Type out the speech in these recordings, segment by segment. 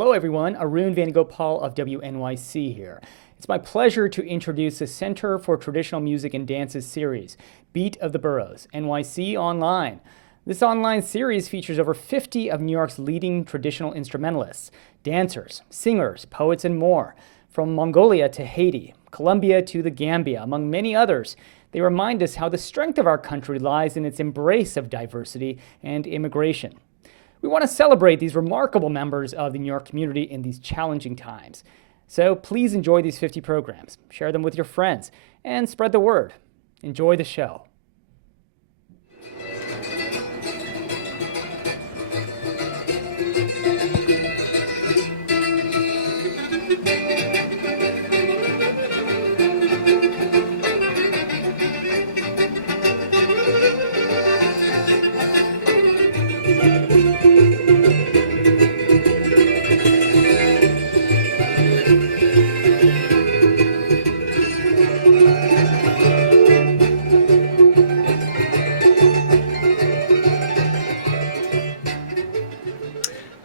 Hello everyone, Arun Vanagopal of WNYC here. It's my pleasure to introduce the Center for Traditional Music and Dances series, Beat of the Boroughs, NYC Online. This online series features over 50 of New York's leading traditional instrumentalists, dancers, singers, poets, and more. From Mongolia to Haiti, Colombia to the Gambia, among many others, they remind us how the strength of our country lies in its embrace of diversity and immigration. We want to celebrate these remarkable members of the New York community in these challenging times. So please enjoy these 50 programs, share them with your friends, and spread the word. Enjoy the show.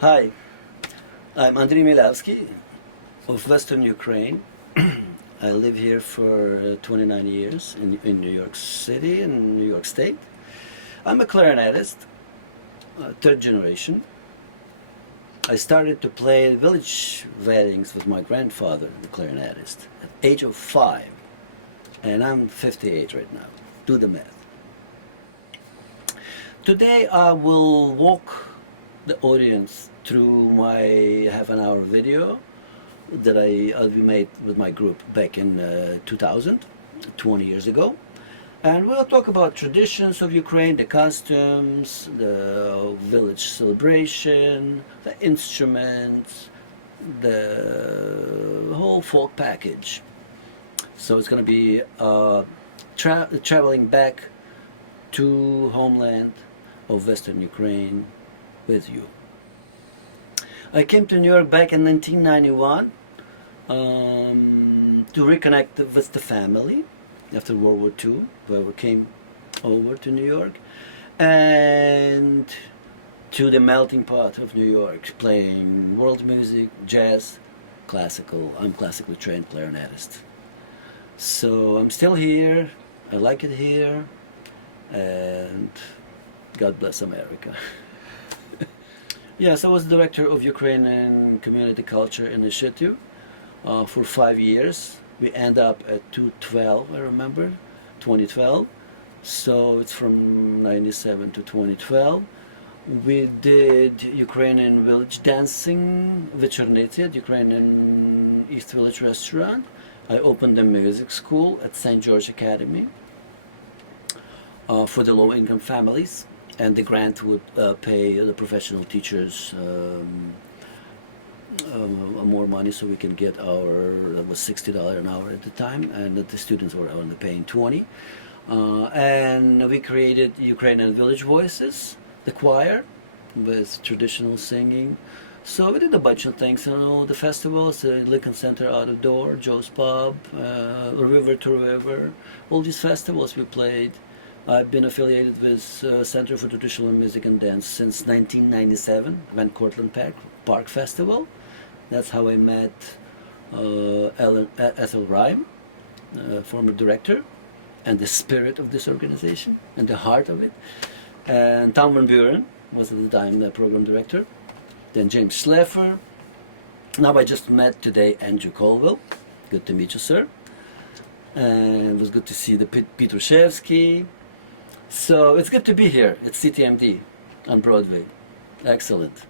Hi, I'm Andriy Milavsky of Western Ukraine. I live here for 29 years in New York City and New York State. I'm a clarinetist, third generation. I started to play village weddings with my grandfather, the clarinetist, at the age of 5. And I'm 58 right now. Do the math. Today I will walk the audience through my half-an-hour video that I made with my group back in 2000, 20 years ago. And we'll talk about traditions of Ukraine, the costumes, the village celebration, the instruments, the whole folk package. So it's going to be traveling back to homeland of Western Ukraine with you. I came to New York back in 1991 to reconnect with the family after World War II, where we came over to New York, and to the melting pot of New York, playing world music, jazz, classical. I'm classically trained clarinetist. So I'm still here, I like it here, and God bless America. Yes, I was director of Ukrainian Community Culture Initiative for 5 years. We end up at 2012, I remember, 2012. So it's from 97 to 2012. We did Ukrainian village dancing, вечорниці at Ukrainian East Village restaurant. I opened a music school at St. George Academy for the low-income families. And the grant would pay the professional teachers more money so we can get that was $60 an hour at the time, and the students were only paying 20. And we created Ukrainian Village Voices, the choir, with traditional singing. So we did a bunch of things, the festivals, the Lincoln Center Out of Door, Joe's Pub, River to River, all these festivals we played. I've been affiliated with Center for Traditional Music and Dance since 1997, Van Cortlandt Park Festival. That's how I met Ethel Rhyme, former director, and the spirit of this organization, and the heart of it. And Tom Van Buren was at the time the program director. Then James Schleffer. Now I just met today Andrew Colville. Good to meet you, sir. And it was good to see the Peter Shevsky. So it's good to be here at CTMD on Broadway. Excellent.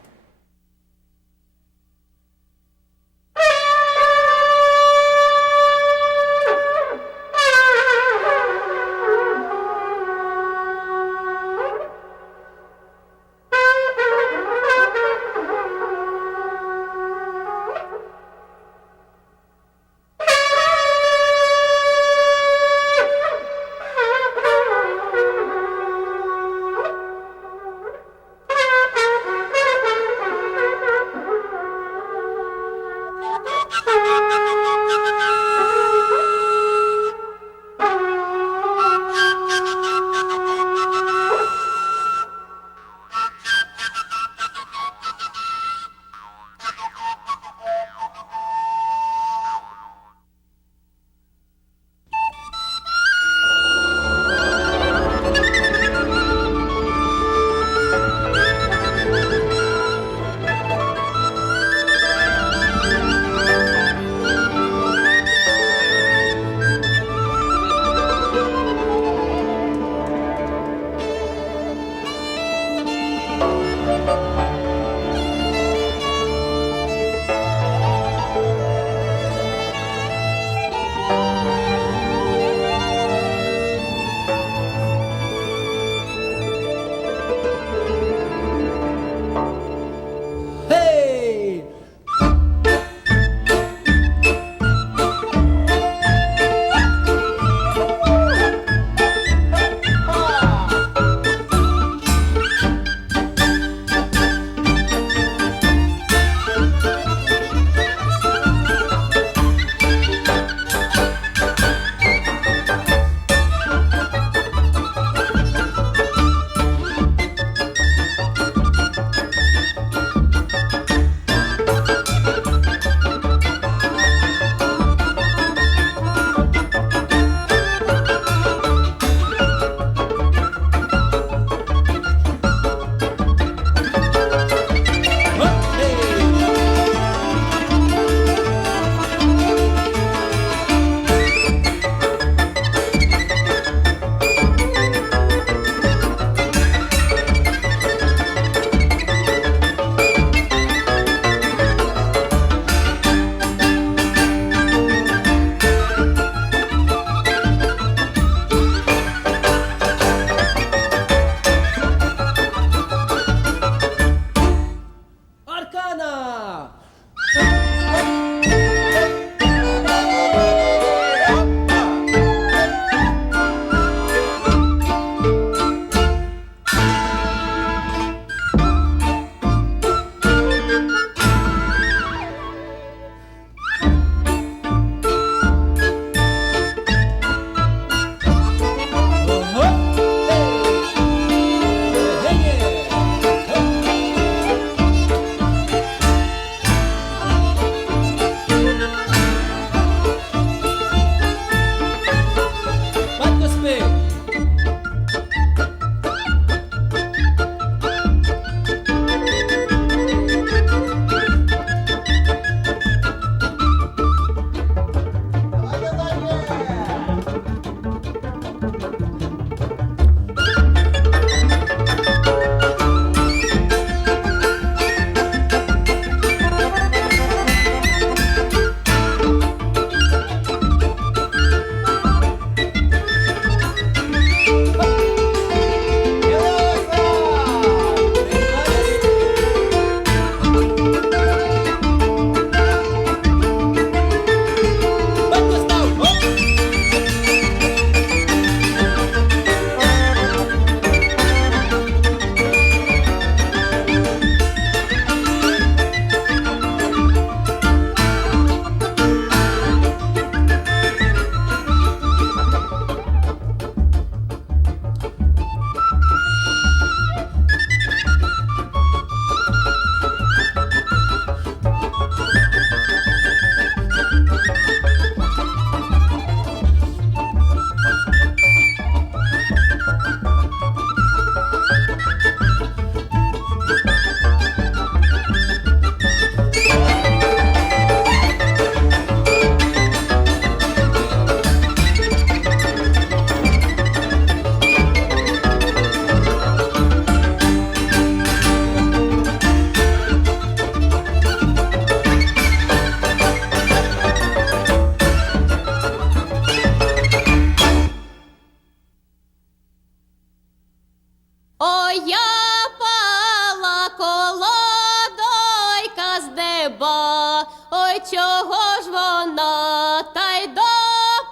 треба, ой, чого ж вона, та й до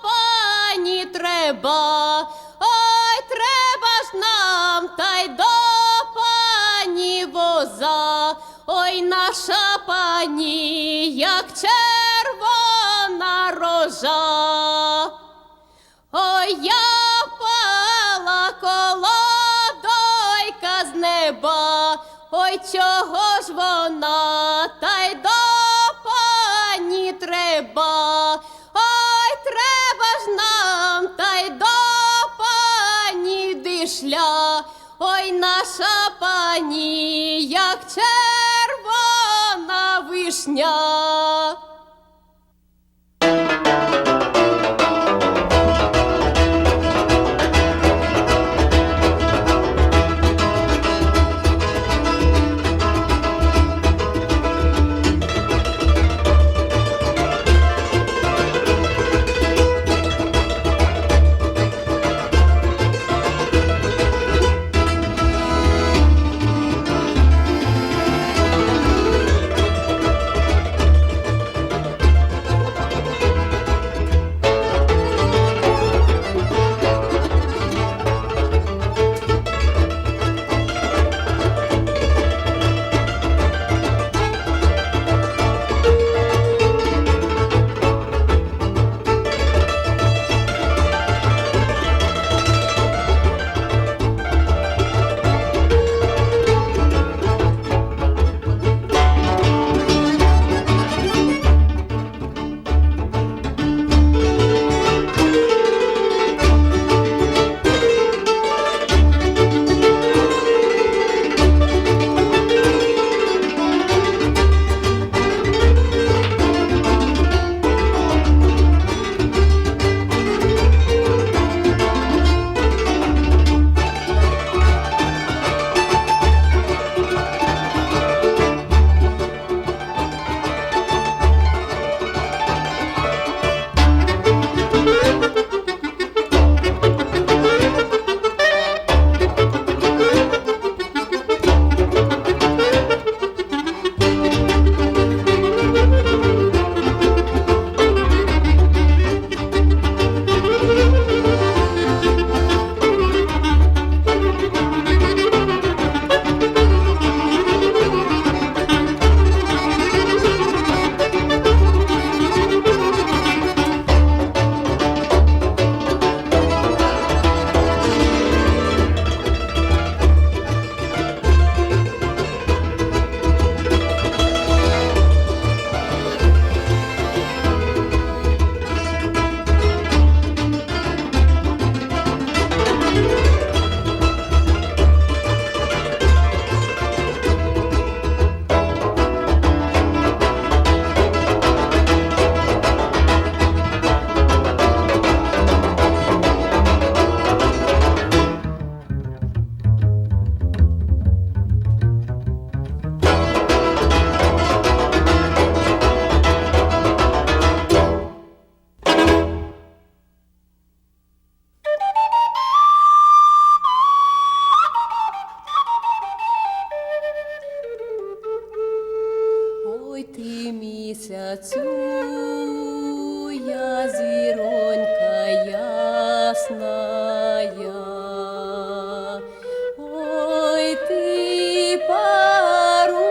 пані треба, ой, треба ж нам, та й до пані воза, ой, наша пані, як червона рожа. Ой, я пала колодойка з неба, ой, чого ж вона, та й до пані треба, ой, треба ж нам, та й до пані дишля, ой, наша пані, як червона вишня. місяцю, я зіронька ясная. Ой, ти парубок,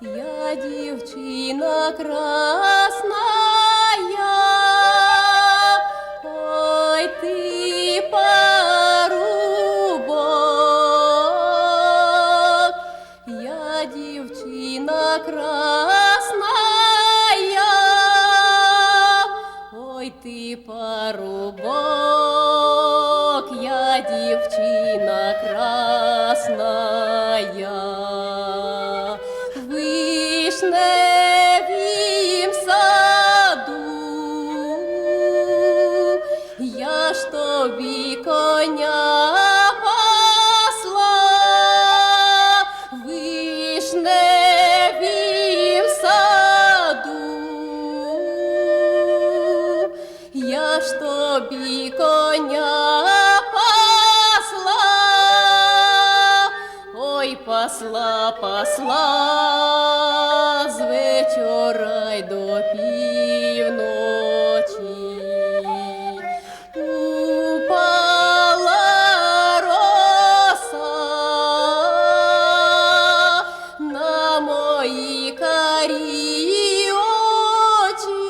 я дівчина красная. Ой, ти парубок, я дівчина красная. Ой, ти парубок, я дівчина красная. В вишневім саду я ж тобі коня пасла. В вишневім саду я ж тобі коня пасла. Ой, пасла. пасла з вечора й до півночі. Упала роса на мої карі очі.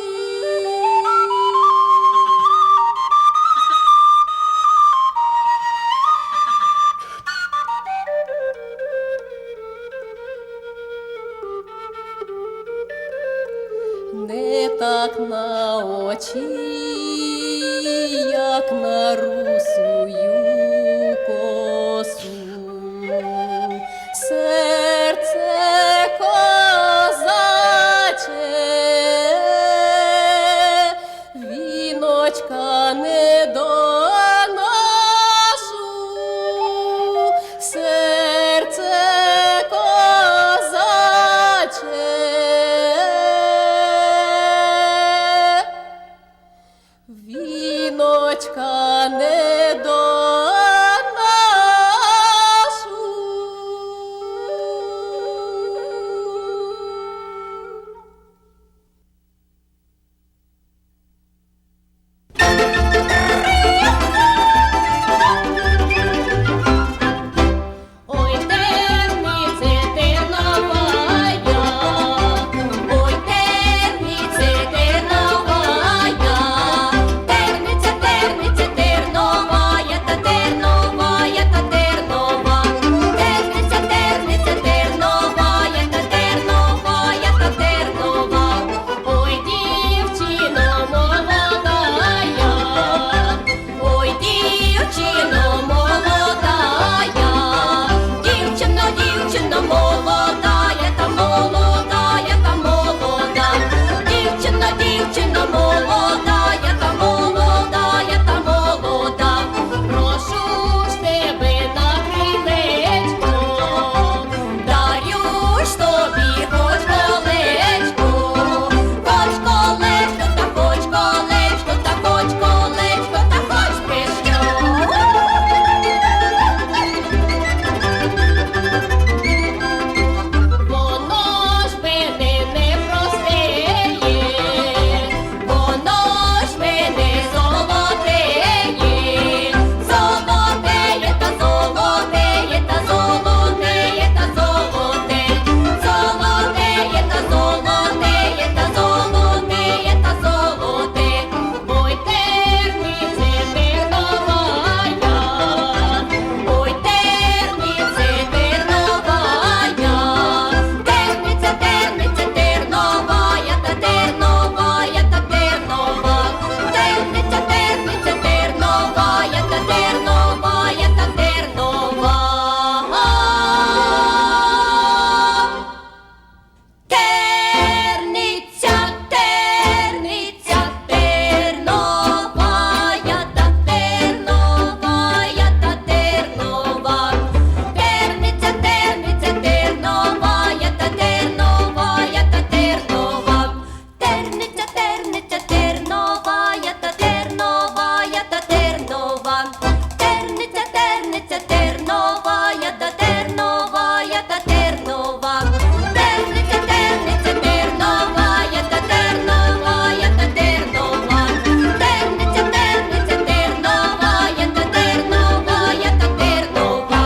Не так на очі, як на русую косу. Серце козаче, віночка не доношу. Серце козаче, віночка не доношу. Ой, тернице терновая, ой, тернице терновая, терница, терница терновая, та терновая, та тернова, терница, терница терновая, та терновая, та тернова. Ой, дівчино молодая, ой, дівчино молодая, дівчино, дівчино молодая, та молодая, та молода, дівчино, дівчино молодая, та молодая, та молода. Прошу ж тебе на крилечко, дарю ж тобі хоч колечко, хоч колечко, та хоч колечко, та хоч колечко, та хоч пищо. Воно ж мене не простеє, воно ж мене золотеє, золотеє та золотеє та золотеє та золоте, золотеє та золотеє та золотеє та золоте. Ой, тернице терновая, ой, тернице терновая, терниця, терниця терновая, та терновая, та тернова, терниця, терниця терновая, та терновая, та тернова. Терниця, терниця терновая, та терновая, та тернова, терниця, терниця терновая, та терновая, та тернова, терниця, терниця терновая, та терновая, та тернова, терниця, терниця терновая, та терновая, та тернова, терниця, терниця терновая, та терновая, та тернова, терниця, терниця терновая, та терновая, та тернова.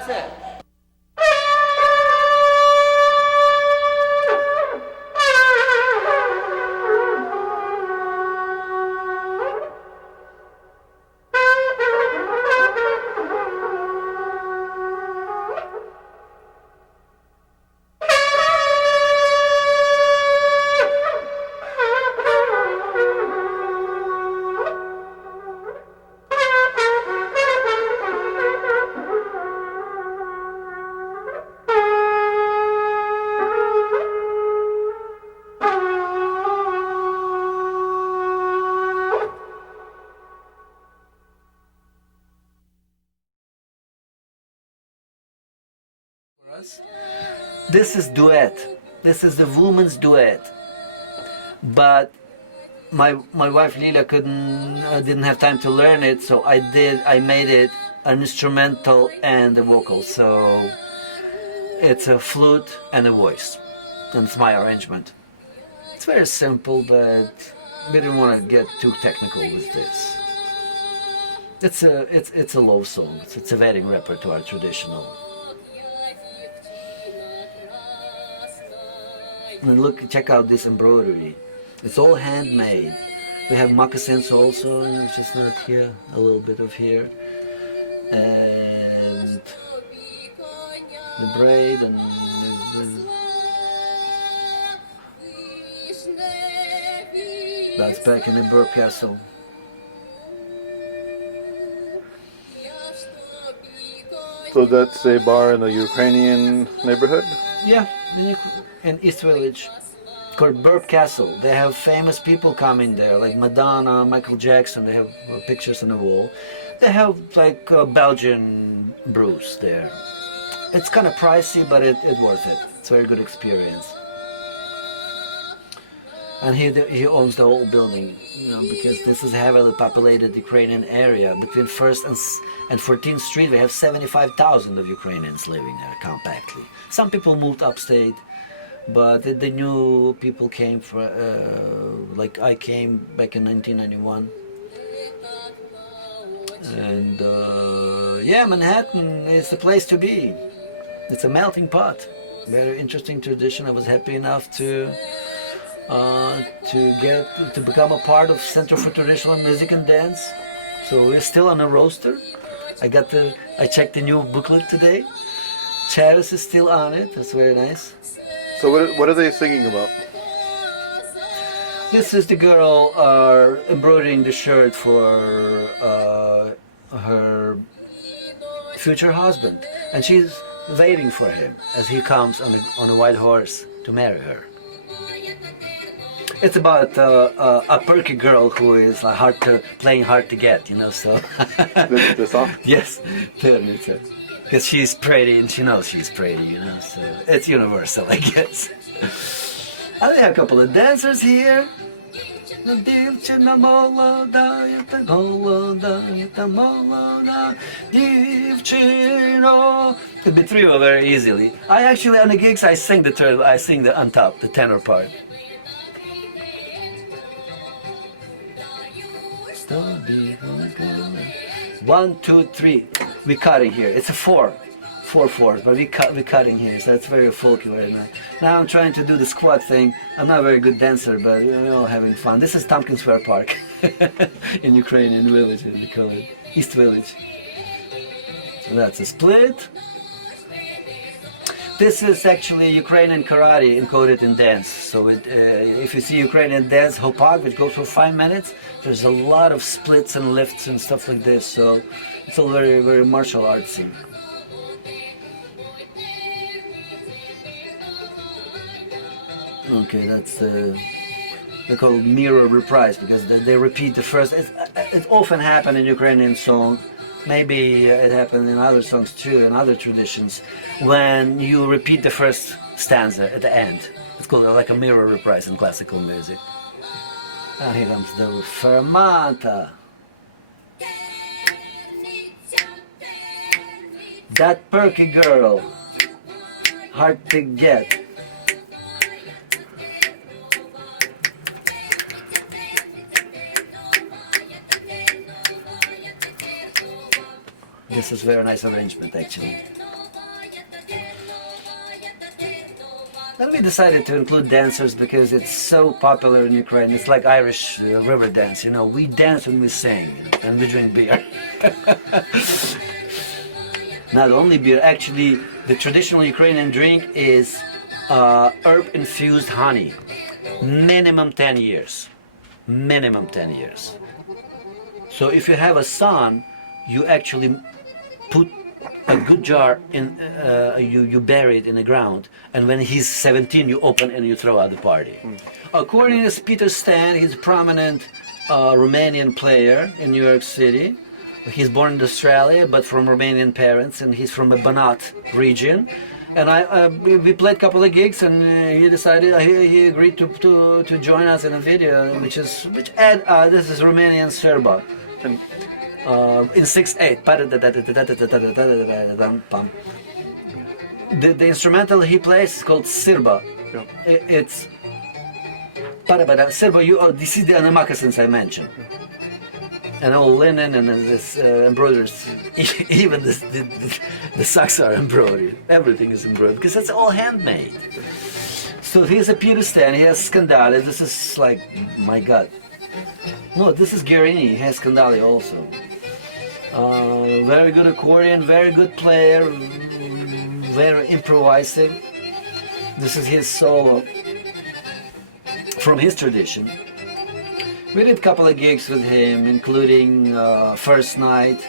Grazie. This is duet. This is the woman's duet. But my wife Lila didn't have time to learn it, so I made it an instrumental and a vocal. So it's a flute and a voice. And it's my arrangement. It's very simple, but we didn't want to get too technical with this. It's a love song. It's a wedding repertoire, traditional. And look, check out this embroidery. It's all handmade. We have moccasins also, which is not here, a little bit of here. And the braid and that's back in the Burke Castle. So that's a bar in the Ukrainian neighborhood? Yeah, in East Village, called Burke Castle. They have famous people coming there, like Madonna, Michael Jackson. They have pictures on the wall. They have like Belgian brews there. It's kind of pricey, but it's worth it. It's a very good experience. And he owns the whole building, you know, because this is a heavily populated Ukrainian area. Between 1st and 14th Street, we have 75,000 of Ukrainians living there compactly. Some people moved upstate, but the new people came like I came back in 1991. And yeah, Manhattan is the place to be. It's a melting pot. Very interesting tradition. I was happy enough to become a part of Center for Traditional Music and Dance. So we're still on a roster. I checked the new booklet today. Cheres is still on it. That's very nice. So what are they singing about? This is the girl embroidering the shirt for her future husband, and she's waiting for him as he comes on a white horse to marry her. It's about a perky girl who is playing hard to get, you know. So The song? yes, because she's pretty and she knows she's pretty, you know. So it's universal, I guess. I have a couple of dancers here. Could be trio very easily. I actually on the gigs I sing the on top, the tenor part. 1, 2, 3. We cutting here. It's a 4 4/4, but we're cutting here, so it's very folky right now. Now I'm trying to do the squat thing. I'm not a very good dancer, but we're all having fun. This is Tompkins Square Park in Ukrainian village, we call it East Village. So that's a split. This is actually Ukrainian karate encoded in dance. So if you see Ukrainian dance, hopak, which goes for 5 minutes, there's a lot of splits and lifts and stuff like this. So it's all very, very martial artsy. Okay, that's they call it mirror reprise because they repeat the first. It often happens in Ukrainian song. Maybe it happened in other songs too, in other traditions, when you repeat the first stanza at the end. It's called like a mirror reprise in classical music. And here comes the fermata. That perky girl, hard to get. This is very nice arrangement actually. And we decided to include dancers because it's so popular in Ukraine. It's like Irish river dance, you know. We dance when we sing, and we drink beer. Not only beer, actually, the traditional Ukrainian drink is herb-infused honey. Minimum 10 years. Minimum 10 years. So if you have a son, you actually put a good jar in, you bury it in the ground, and when he's 17, you open and you throw out the party. Accordionist Peter Stan, he's a prominent Romanian player in New York City. He's born in Australia, but from Romanian parents, and he's from the Banat region. And we played a couple of gigs, and he decided he agreed to join us in a video, this is Romanian Serba. In 6/8. The instrumental he plays is called Sirba. Yeah. It's Sirba. This is the moccasins I mentioned, and all linen and this embroiders. Even the socks are embroidered. Everything is embroidered because it's all handmade. So here's a Peter Stan. He has Scandale. This is like, my God. No, this is Guerini. He has Scandale also. Very good accordion, very good player, very improvisative. This is his solo from his tradition. We did a couple of gigs with him, including first night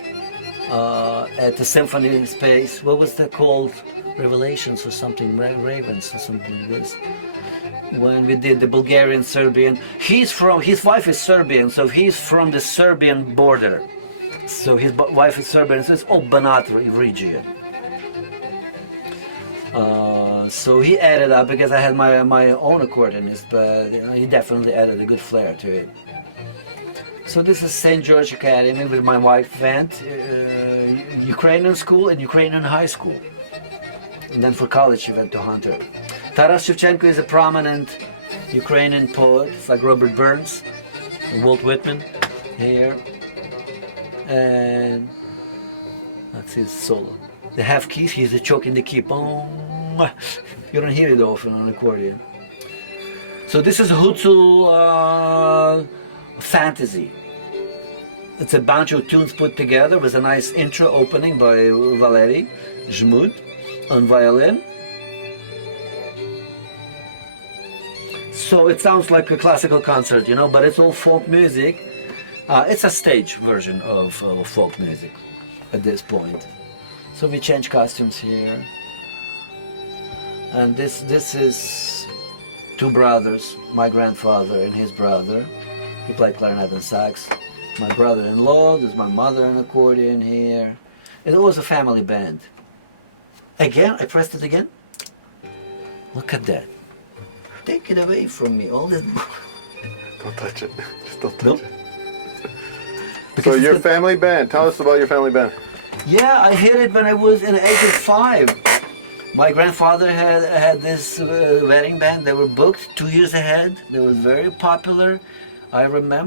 at the Symphony Space. What was that called? Revelations or something, Ravens or something like this. When we did the Bulgarian-Serbian. His wife is Serbian, so he's from the Serbian border. So his wife is Serbian, so it's all Banat region. So he added up, because I had my own accordionist, but he definitely added a good flair to it. So this is St. George Academy, where my wife went, Ukrainian school and Ukrainian high school. And then for college she went to Hunter. Taras Shevchenko is a prominent Ukrainian poet. It's like Robert Burns and Walt Whitman here. And that's his solo. The half keys, he's a choke in the key. Boom. You don't hear it often on accordion. So this is Hutzul Fantasy. It's a bunch of tunes put together with a nice intro opening by Valery Jmud on violin. So it sounds like a classical concert, you know, but it's all folk music. It's a stage version of folk music at this point. So we change costumes here. And this is two brothers, my grandfather and his brother. He played clarinet and sax. My brother-in-law, there's my mother and accordion here. It was a family band. Again, I pressed it again. Look at that. Take it away from me, all this. Don't touch it. Just don't touch Nope. it. So your family band. Tell us about your family band. Yeah, I hit it when I was in the age of 5. My grandfather had this wedding band. They were booked 2 years ahead. They were very popular. I remember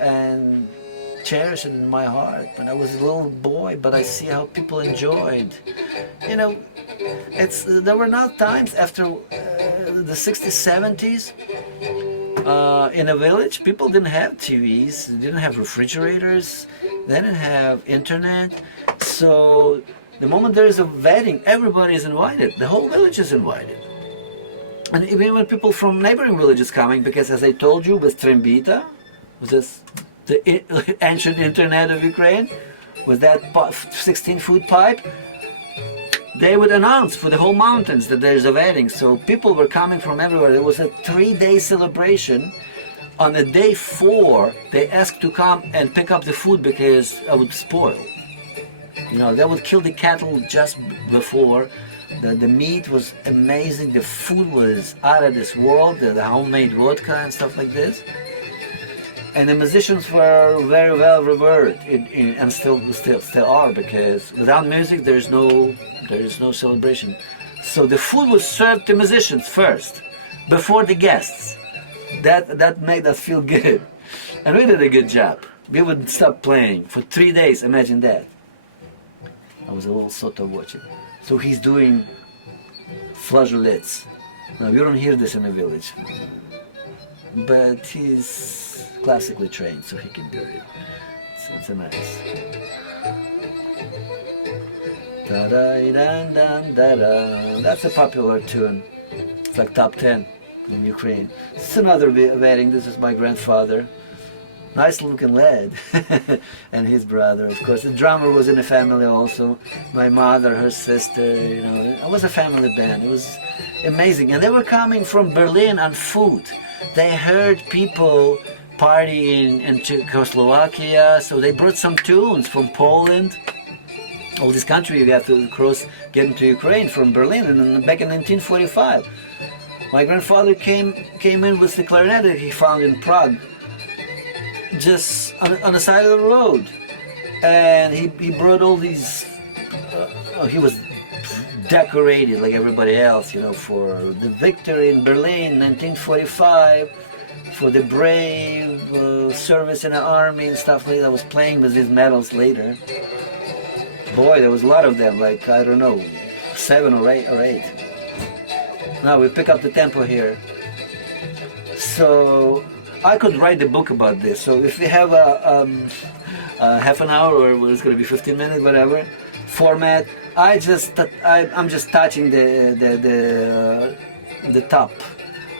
and cherish it in my heart when I was a little boy, but I see how people enjoyed. You know, there were not times after the 60s, 70s in a village, people didn't have TVs, didn't have refrigerators, they didn't have internet. So the moment there is a wedding, everybody is invited. The whole village is invited. And even when people from neighboring villages coming, because as I told you, with Trembita, with the ancient internet of Ukraine, with that 16-foot pipe, they would announce for the whole mountains that there's a wedding. So people were coming from everywhere. It was a 3-day celebration. On the day 4, they asked to come and pick up the food because it would spoil. You know, they would kill the cattle just before. The meat was amazing. The food was out of this world. The homemade vodka and stuff like this. And the musicians were very well revered, and still are, because without music there is no celebration. So the food was served to musicians first, before the guests. That made us feel good, and we did a good job. We wouldn't stop playing for 3 days. Imagine that. I was a little sort of watching. So he's doing flageolets. Now you don't hear this in a village, but he's classically trained, so he can do it. It's a nice. Da-da-da-da-da-da. That's a popular tune. It's like top 10 in Ukraine. It's another wedding. This is my grandfather. Nice looking lad. And his brother, of course. The drummer was in the family also. My mother, her sister, you know. It was a family band. It was amazing. And they were coming from Berlin on foot. They heard people partying in Czechoslovakia, so they brought some tunes from Poland. All this country you have to get into Ukraine from Berlin, and back in 1945. My grandfather came in with the clarinet that he found in Prague, just on the side of the road. And he brought all these, he was decorated like everybody else, you know, for the victory in Berlin, 1945, for the brave service in the army and stuff like that. I was playing with these medals later. Boy, there was a lot of them, like, I don't know, 7 or 8. Now we pick up the tempo here. So I could write a book about this. So if we have a half an hour, or it's going to be 15 minutes, whatever format, I'm just touching the top.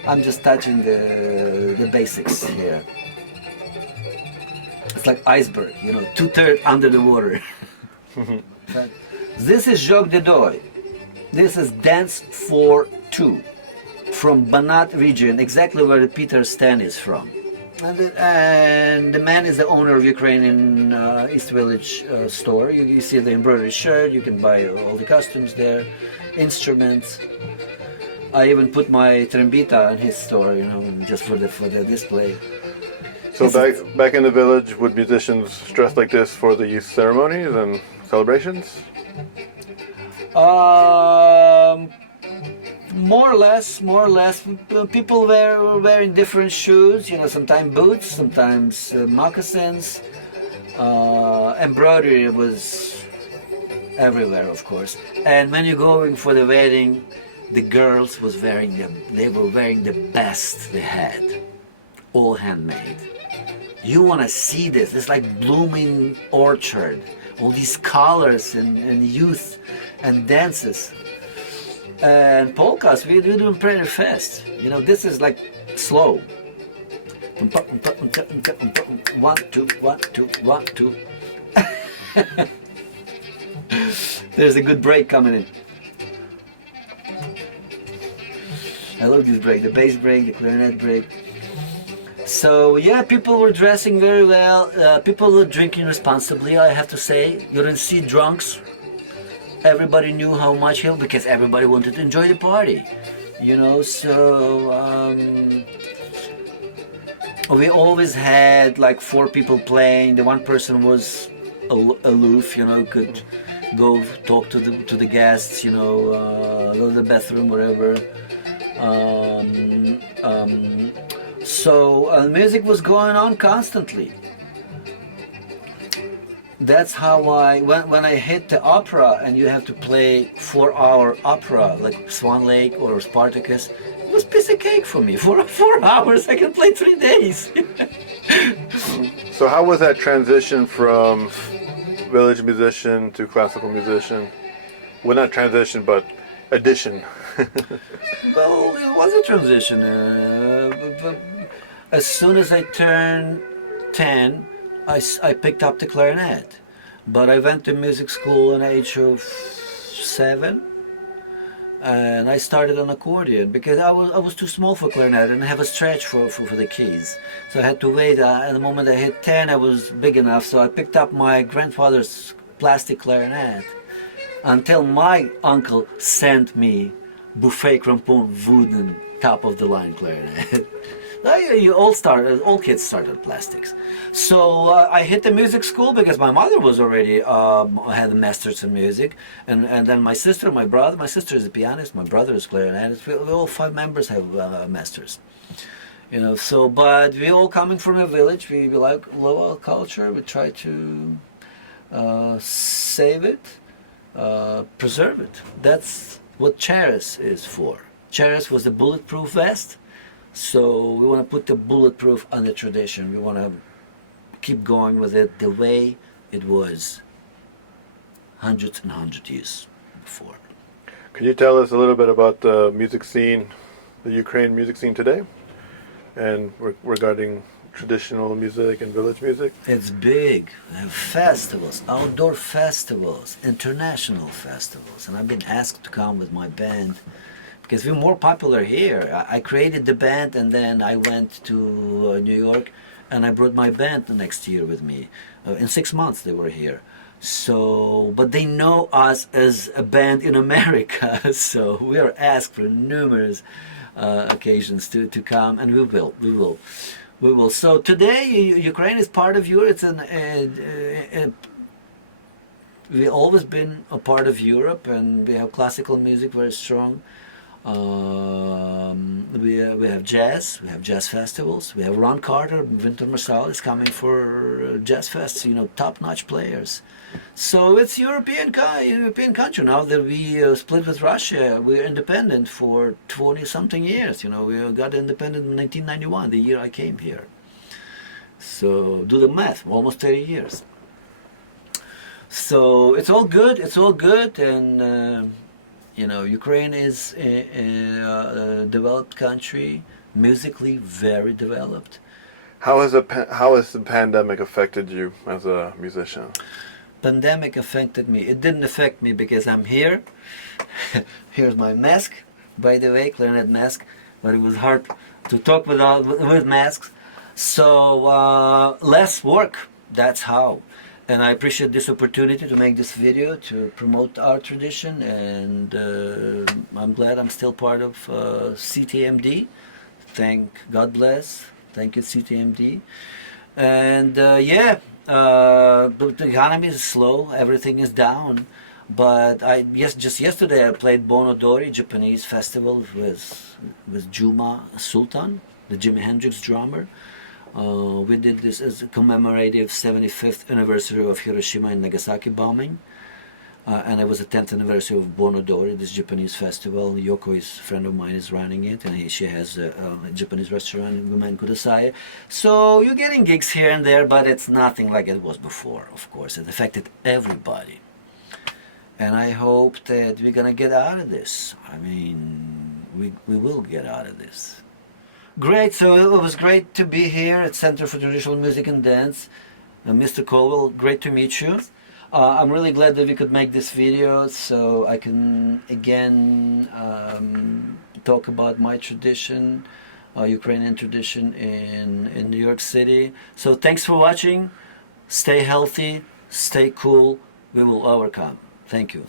I'm just touching the basics here. It's like iceberg, you know, 2/3 under the water. This is Joc de Doi. This is Dance for Two from Banat region, exactly where Peter Stan is from. And the man is the owner of Ukrainian East Village store. You see the embroidered shirt, you can buy all the costumes there, instruments. I even put my trombita in his store, you know, just for the display. So back in the village, would musicians dress like this for the youth ceremonies and celebrations? More or less. People were wearing different shoes, you know, sometimes boots, sometimes moccasins. Embroidery was everywhere, of course. And when you're going for the wedding, the girls were wearing the best they had, all handmade. You want to see this. It's like blooming orchard. All these colors and youth and dances. And polkas, we're doing pretty fast. You know, this is like slow. 1, 2, 1, 2, 1, 2. There's a good break coming in. I love this break, the bass break, the clarinet break. So yeah, people were dressing very well. People were drinking responsibly, I have to say. You didn't see drunks. Everybody knew how much because everybody wanted to enjoy the party. You know, so we always had like 4 people playing. The one person was aloof, you know, could go talk to the guests, you know, go to the bathroom, whatever. So music was going on constantly. That's how when I hit the opera and you have to play 4-hour opera like Swan Lake or Spartacus, it was a piece of cake for me. For 4 hours I can play 3 days. So how was that transition from village musician to classical musician? Well, not transition, but addition. Well, it was a transition. As soon as I turned 10, I picked up the clarinet. But I went to music school at the age of 7, and I started on accordion because I was too small for clarinet. I didn't have a stretch for the keys. So I had to wait. At the moment I hit 10, I was big enough, so I picked up my grandfather's plastic clarinet until my uncle sent me Buffet Crampon wooden top-of-the-line clarinet. All kids started plastics. So I hit the music school because my mother was already had a master's in music, and then my sister, my brother. My sister is a pianist. My brother is clarinetist. We all 5 members have masters. You know. So, but we all coming from a village. We like love our culture. We try to save it, preserve it. That's what Cheres is for. Cheres was the bulletproof vest, so we want to put the bulletproof on the tradition. We want to keep going with it the way it was hundreds and hundred years before. Could you tell us a little bit about the music scene, the Ukraine music scene today, and regarding traditional music and village music? It's big. We have festivals, outdoor festivals, international festivals, and I've been asked to come with my band because we're more popular here. I created the band, and then I went to New York, and I brought my band the next year with me. In 6 months they were here. So, but they know us as a band in America, so we are asked for numerous occasions to come, and we will. So today, Ukraine is part of Europe. We've always been a part of Europe, and we have classical music very strong. We have jazz. We have jazz festivals. We have Ron Carter, Winter Marsalis coming for jazz fests. You know, top-notch players. So it's European country now that we split with Russia. We're independent for 20-something years. You know, we got independent in 1991, the year I came here. So do the math, almost 30 years. So it's all good. It's all good, and you know, Ukraine is a developed country, musically very developed. How has the pandemic affected you as a musician? Pandemic affected me. It didn't affect me because I'm here. Here's my mask, by the way, clarinet mask, but it was hard to talk with masks. So less work, that's how. And I appreciate this opportunity to make this video to promote our tradition, and I'm glad I'm still part of CTMD. Thank God bless. Thank you, CTMD. And yeah, the economy is slow, everything is down. But just yesterday I played Bonodori, Japanese festival with Juma Sultan, the Jimi Hendrix drummer. We did this as a commemorative 75th anniversary of Hiroshima and Nagasaki bombing. And it was the 10th anniversary of Bonodori, this Japanese festival. Yoko, is a friend of mine, is running it, and she has a Japanese restaurant in Gumen Kudasai. So you're getting gigs here and there, but it's nothing like it was before, of course. It affected everybody. And I hope that we're going to get out of this. I mean, we will get out of this. Great, so it was great to be here at Center for Traditional Music and Dance. Mr. Colwell, great to meet you. I'm really glad that we could make this video so I can again talk about my tradition, Ukrainian tradition in New York City. So thanks for watching. Stay healthy, stay cool. We will overcome. Thank you.